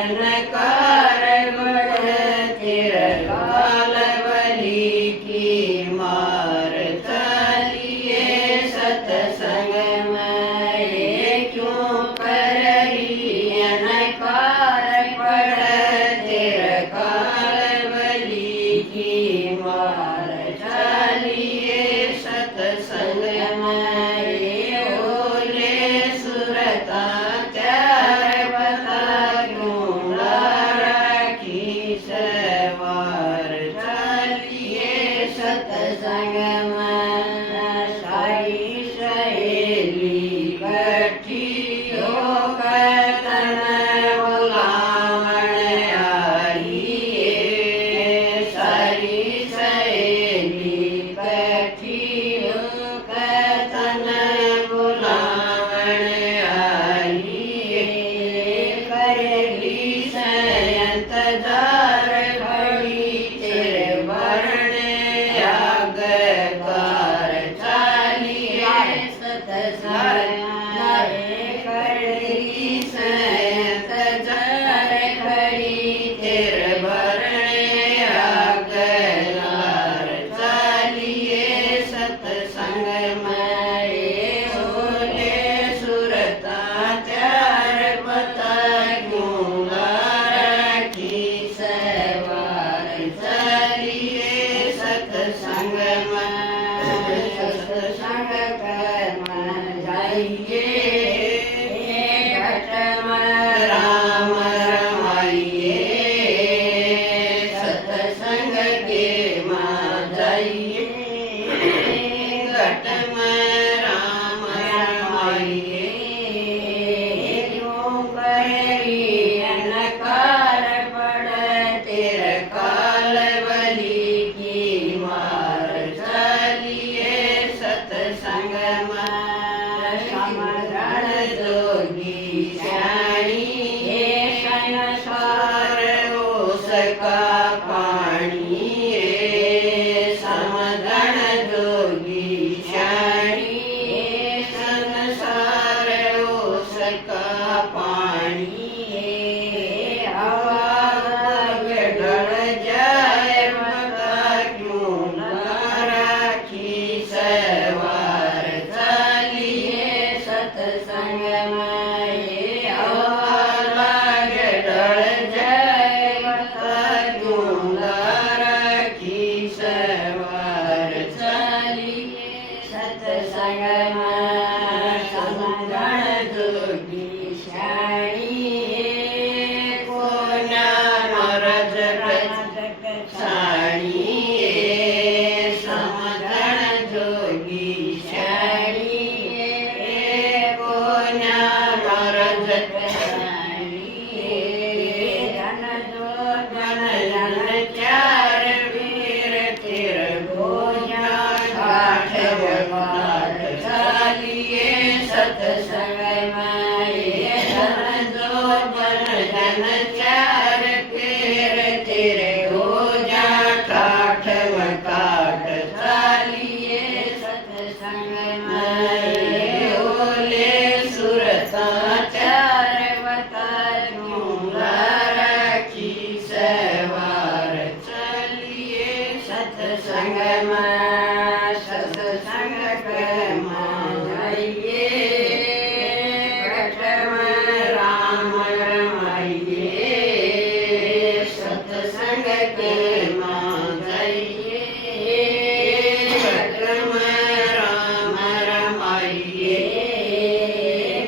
अनकार बढ़तिर कालवली की मार चलिए सत्संग में क्यों करही अनकार बढ़तिर कालवली की मार चलिए सत्संग में ओले सुरता सत्संग में सारी सहेली कठी होकर तन बुलावण आई सारी सहेली कठी होकर तन बुलावण आई करेली संतजार घड़ी तेरे वर्ण कार चालिए सत्संग करली संतजार खड़ी तेर भरणे आगलार चालिए सत्संग में ओले सुरता त्यार पता क्यों राखी सवार चालिए सत्संग सत्संग कर्म जाइए घट में राम रमाइए सत्संग के मां जाइए घट में राम रमाइए क्यों करही अनकार पड़ तेर कालवली की मार चलिए सत्संग में समरण जोगी श्याणी संसार उसका पानी समरण जोगी श्याणी संसार उसका पानी आवाज डर जाए बता क्यों न राखी सवार चलिए सत्संग में आवाज डर जाए बता क्यों न राखी सवार चलिए सत्संग में समरण जोगी श्याणी कोना मरज साणी समरण जोगी श्याणी कोना मरज धन जो जन जन चार वीर तिर गोजा ठाठ वाट चालिए सत्संग में धन जो जन जन चार वीर तिर गोजा ठाठ काट चालिए सत्संग में ओले सुरता चार बता क्यों राखी सवार चलिए सत्संग में सत्संग कर्म जाइए घट में राम रमाइए सत्संग कर्म जाइए घट में राम रमाइए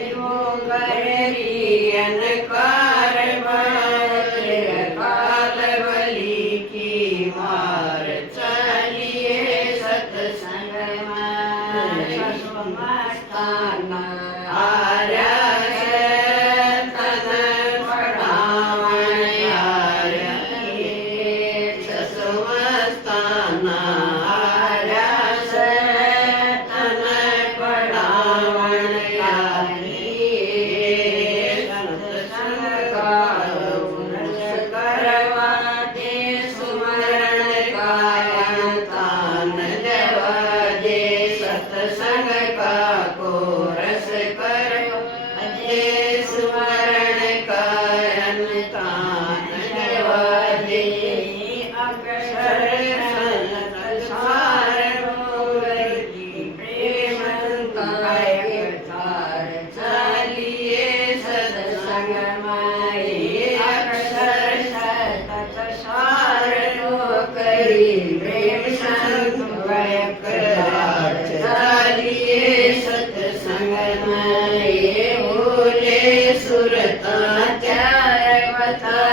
क्यों करही अनकार बढ़तिर कालवली की मार चलिए सत्संग में सत्संग आर्या तन पढ़ावण आर्या सत्संग आर्या तन पढ़ावण सत्संग સત્સંગમાં એ અક્ષર સતત સારનો કરી પ્રેમ સંગવય કરાર ચાલીએ સત્સંગમાં એ ભૂલે સુરતા ત્યારે વતા